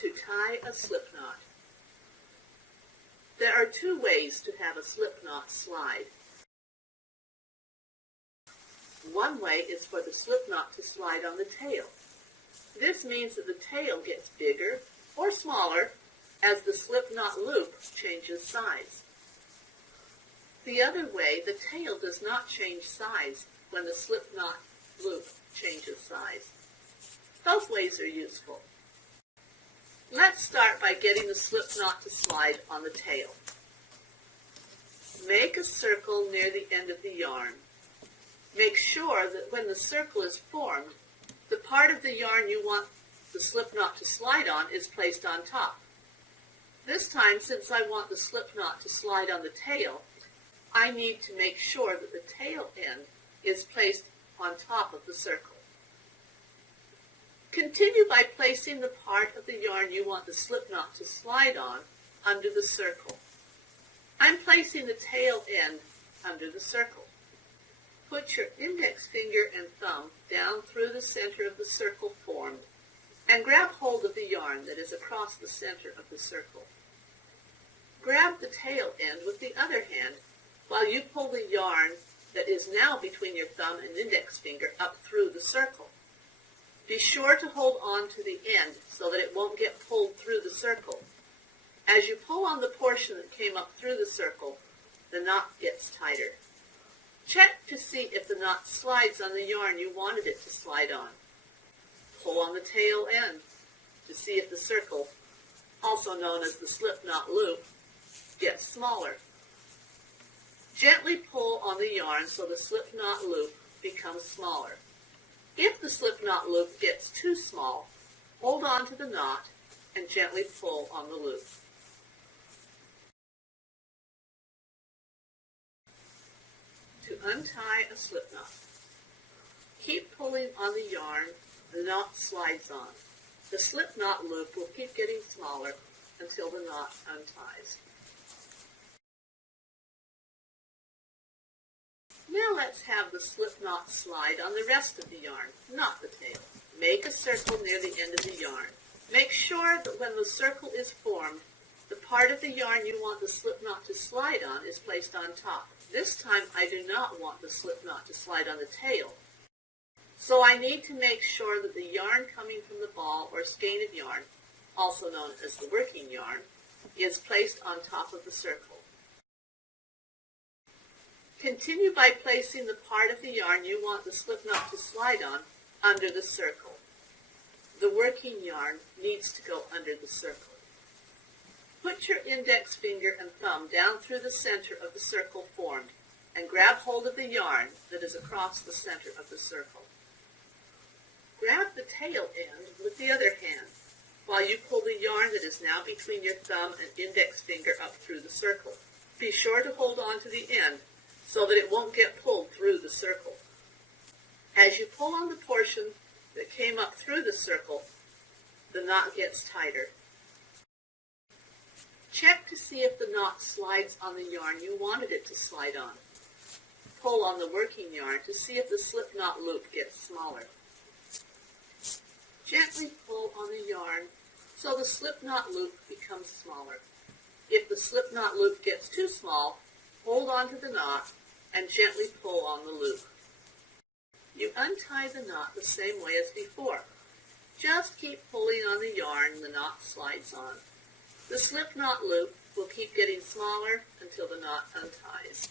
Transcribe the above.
To tie a slip knot. There are two ways to have a slip knot slide. One way is for the slip knot to slide on the tail. This means that the tail gets bigger or smaller as the slip knot loop changes size. The other way, the tail does not change size when the slip knot loop changes size. Both ways are useful. Let's start by getting the slip knot to slide on the tail. Make a circle near the end of the yarn. Make sure that when the circle is formed, the part of the yarn you want the slip knot to slide on is placed on top. This time, since I want the slip knot to slide on the tail, I need to make sure that the tail end is placed on top of the circle. Continue by placing the part of the yarn you want the slip knot to slide on under the circle. I'm placing the tail end under the circle. Put your index finger and thumb down through the center of the circle formed and grab hold of the yarn that is across the center of the circle. Grab the tail end with the other hand while you pull the yarn that is now between your thumb and index finger up through the circle. Be sure to hold on to the end so that it won't get pulled through the circle. As you pull on the portion that came up through the circle, the knot gets tighter. Check to see if the knot slides on the yarn you wanted it to slide on. Pull on the tail end to see if the circle, also known as the slip knot loop, gets smaller. Gently pull on the yarn so the slip knot loop becomes smaller. If the slip knot loop gets too small, hold on to the knot and gently pull on the loop. To untie a slip knot. Keep pulling on the yarn the knot slides on. The slip knot loop will keep getting smaller until the knot unties. Now let's have the slip knot slide on the rest of the yarn, not the tail. Make a circle near the end of the yarn. Make sure that when the circle is formed, the part of the yarn you want the slip knot to slide on is placed on top. This time I do not want the slip knot to slide on the tail. So I need to make sure that the yarn coming from the ball or skein of yarn, also known as the working yarn, is placed on top of the circle. Continue by placing the part of the yarn you want the slip knot to slide on under the circle. The working yarn needs to go under the circle. Put your index finger and thumb down through the center of the circle formed and grab hold of the yarn that is across the center of the circle. Grab the tail end with the other hand while you pull the yarn that is now between your thumb and index finger up through the circle. Be sure to hold on to the end so that it won't get pulled through the circle. As you pull on the portion that came up through the circle, the knot gets tighter. Check to see if the knot slides on the yarn you wanted it to slide on. Pull on the working yarn to see if the slip knot loop gets smaller. Gently pull on the yarn so the slip knot loop becomes smaller. If the slip knot loop gets too small, hold on to the knot and gently pull on the loop. You untie the knot the same way as before. Just keep pulling on the yarn the knot slides on. The slip knot loop will keep getting smaller until the knot unties.